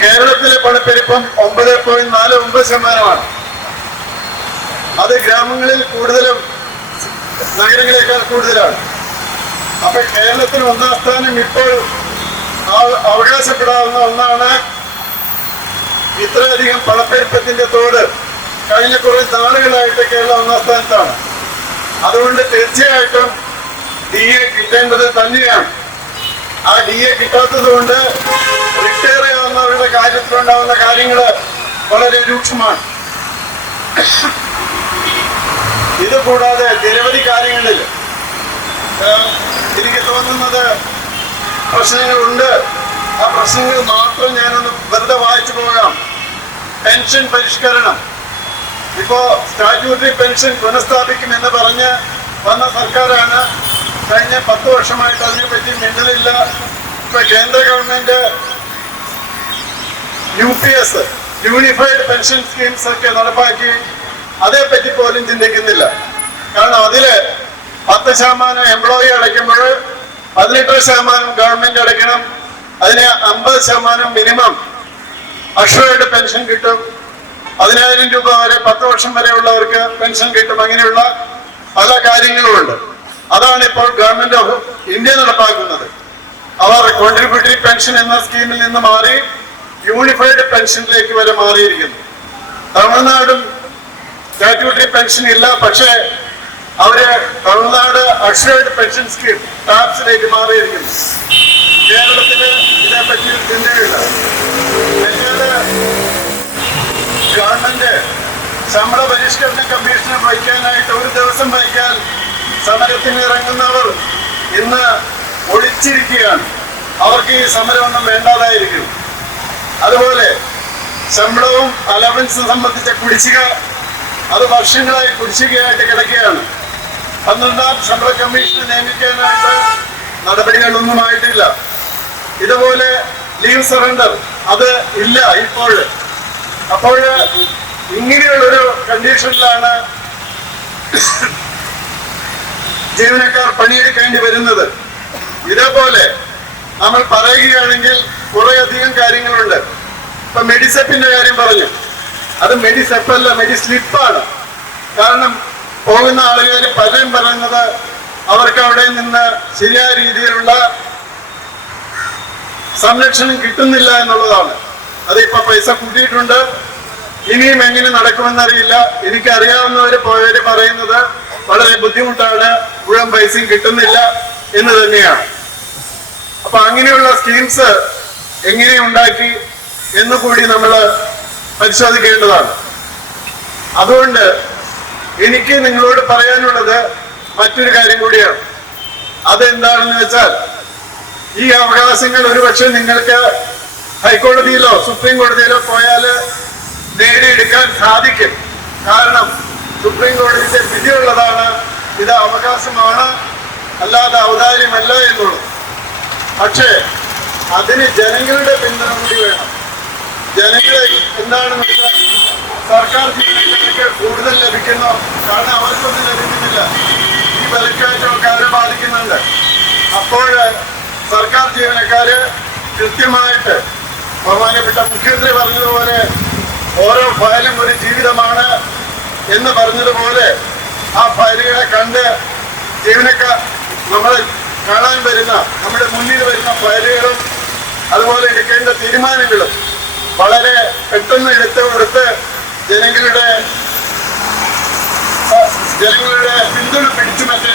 കേരളത്തിലെ പണപ്പെരുപ്പം 9.49%. അത് ഗ്രാമങ്ങളിൽ കൂടുതലും നഗരങ്ങളെക്കാൾ കൂടുതലാണ്. അപ്പൊ കേരളത്തിന് ഒന്നാം സ്ഥാനം ഇപ്പോൾ അവകാശപ്പെടാവുന്ന ഒന്നാണ്. ഇത്രയധികം പണപ്പെരുപ്പത്തിന്റെ തോത് കഴിഞ്ഞ കുറെ നാളുകളായിട്ട് കേരളം ഒന്നാം സ്ഥാനത്താണ്. അതുകൊണ്ട് തീർച്ചയായിട്ടും DA കിട്ടേണ്ടത് തന്നെയാണ്. ആ DA കിട്ടാത്തത് കൊണ്ട് റിട്ടയർ ചെയ്യാവുന്നവരുടെ കാര്യത്തിലുണ്ടാവുന്ന കാര്യങ്ങൾ വളരെ രൂക്ഷമാണ്. ഇത് കൂടാതെ നിരവധി കാര്യങ്ങളിൽ എനിക്ക് തോന്നുന്നത് പ്രശ്നങ്ങളുണ്ട്. ആ പ്രശ്നങ്ങൾ മാത്രം ഞാനൊന്ന് വെറുതെ വായിച്ചു പോകാം. പെൻഷൻ പരിഷ്കരണം. ഇപ്പോ സ്റ്റാറ്റ്യൂട്ടറി പെൻഷൻ പുനഃസ്ഥാപിക്കുമെന്ന് പറഞ്ഞ് വന്ന സർക്കാരാണ്. കഴിഞ്ഞ 10 വർഷമായിട്ട് അതിനെപ്പറ്റി മിണ്ടലില്ല. ഇപ്പൊ കേന്ദ്ര government UPS unified pension schemes ഒക്കെ നടപ്പാക്കി. അതേപ്പറ്റി പോലും ചിന്തിക്കുന്നില്ല. കാരണം അതില് 10% എംപ്ലോയി അടയ്ക്കുമ്പോൾ 18% ഗവൺമെന്റ് അടയ്ക്കണം. അതിന് 50% മിനിമം അഷ്വേർഡ് പെൻഷൻ കിട്ടും. 10,000 രൂപ വരെ 10 വർഷം വരെ ഉള്ളവർക്ക് പെൻഷൻ കിട്ടും. അങ്ങനെയുള്ള പല കാര്യങ്ങളുമുണ്ട്. അതാണ് ഇപ്പോൾ ഗവൺമെന്റ് ഓഫ് ഇന്ത്യ നടപ്പാക്കുന്നത്. അവർ കോൺട്രിബ്യൂട്ടറി പെൻഷൻ എന്ന സ്കീമിൽ നിന്ന് മാറി യൂണിഫൈഡ് പെൻഷനിലേക്ക് വരെ മാറിയിരിക്കുന്നു. തമിഴ്നാടും സ്റ്റാറ്റ്യൂട്ടറി പെൻഷൻ ഇല്ല. പക്ഷേ അവര് തമിഴ്നാട് അഷ്വേർഡ് പെൻഷൻ സ്കീം ടാപ്സിലേക്ക് മാറിയിരിക്കുന്നു. കേരളത്തില് ഇതേപ്പറ്റി ചിന്തയില്ല. ഗവൺമെന്റ് ശമ്പള പരിഷ്കരണ കമ്മീഷനെ വഹിക്കാനായിട്ട് ഒരു ദിവസം വഹിക്കാൻ സമരത്തിന് ഇറങ്ങുന്നവർ ഇന്ന് ഒളിച്ചിരിക്കുകയാണ്. അവർക്ക് ഈ സമരമൊന്നും വേണ്ടാതായിരിക്കും. അതുപോലെ ശമ്പളവും അലവൻസും സംബന്ധിച്ച കുടിശ്ശിക, അത് വർഷങ്ങളായി കുടിശ്ശികയായിട്ട് കിടക്കുകയാണ്. 12ാം ശമ്പള കമ്മീഷനെ നിയമിക്കാനായിട്ട് നടപടികളൊന്നും ആയിട്ടില്ല. ഇതുപോലെ ലീവ് സറണ്ടർ അത് ഇല്ല ഇപ്പോൾ. അപ്പോൾ ഇങ്ങനെയുള്ളൊരു കണ്ടീഷനിലാണ് ജീവനക്കാർ പണിയെടുക്കേണ്ടി വരുന്നത്. ഇതേപോലെ നമ്മൾ പറയുകയാണെങ്കിൽ കുറേയധികം കാര്യങ്ങളുണ്ട്. ഇപ്പൊ മെഡിസെപ്പിന്റെ കാര്യം പറഞ്ഞു. അത് മെഡിസെപ്പ് അല്ല, മെഡിസ്ലിപ്പാണ്. കാരണം പോകുന്ന ആളുകൾ പലരും പറയുന്നത് അവർക്ക് അവിടെ നിന്ന് ശരിയായ രീതിയിലുള്ള സംരക്ഷണം കിട്ടുന്നില്ല എന്നുള്ളതാണ്. അതിപ്പോ പൈസ കൂട്ടിയിട്ടുണ്ട്. ഇനിയും എങ്ങനെ നടക്കുമെന്നറിയില്ല. എനിക്കറിയാവുന്നവര് പോയവര് പറയുന്നത് വളരെ ബുദ്ധിമുട്ടാണ്, മുഴുവൻ പൈസയും കിട്ടുന്നില്ല എന്ന് തന്നെയാണ്. അപ്പൊ അങ്ങനെയുള്ള സ്കീംസ് എങ്ങനെ ഉണ്ടാക്കി എന്ന് കൂടി നമ്മൾ പരിശോധിക്കേണ്ടതാണ്. അതുകൊണ്ട് എനിക്ക് നിങ്ങളോട് പറയാനുള്ളത് മറ്റൊരു കാര്യം കൂടിയാണ്. അതെന്താണെന്ന് വെച്ചാൽ, ഈ അവകാശങ്ങൾ ഒരുപക്ഷെ നിങ്ങൾക്ക് ഹൈക്കോടതിയിലോ സുപ്രീം കോടതിയിലോ പോയാൽ നേടിയെടുക്കാൻ സാധിക്കും. കാരണം സുപ്രീം കോടതിയുടെ വിധിയുള്ളതാണ്. ഇത് അവകാശമാണ്, അല്ലാതെ ഔദാര്യമല്ല എന്നുള്ളത്. പക്ഷേ അതിന് ജനങ്ങളുടെ പിന്തുണ കൂടി വേണം. ജനങ്ങളെ എന്താണെന്ന് വെച്ചാൽ സർക്കാർ ജീവനക്കാർക്ക് കൂടുതൽ ലഭിക്കുന്നു. കാരണം അവർക്കൊന്നും ലഭിക്കുന്നില്ല. ഈ വിലക്കയറ്റമൊക്കെ അവരെ ബാധിക്കുന്നുണ്ട്. അപ്പോൾ സർക്കാർ ജീവനക്കാര് കൃത്യമായിട്ട് ബഹുമാനപ്പെട്ട മുഖ്യമന്ത്രി പറഞ്ഞതുപോലെ ഓരോ ഫയലും ഒരു ജീവിതമാണ് എന്ന് പറഞ്ഞതുപോലെ ആ ഫയലുകളെ കണ്ട് ജീവനക്കാർ നമ്മൾ കാണാൻ വരുന്ന, നമ്മുടെ മുന്നിൽ വരുന്ന ഫയലുകളും അതുപോലെ എടുക്കേണ്ട തീരുമാനങ്ങളും വളരെ പെട്ടെന്ന് എടുത്ത് കൊടുത്ത് ജനങ്ങളുടെ പിന്തുണ പിടിച്ചു പറ്റാൻ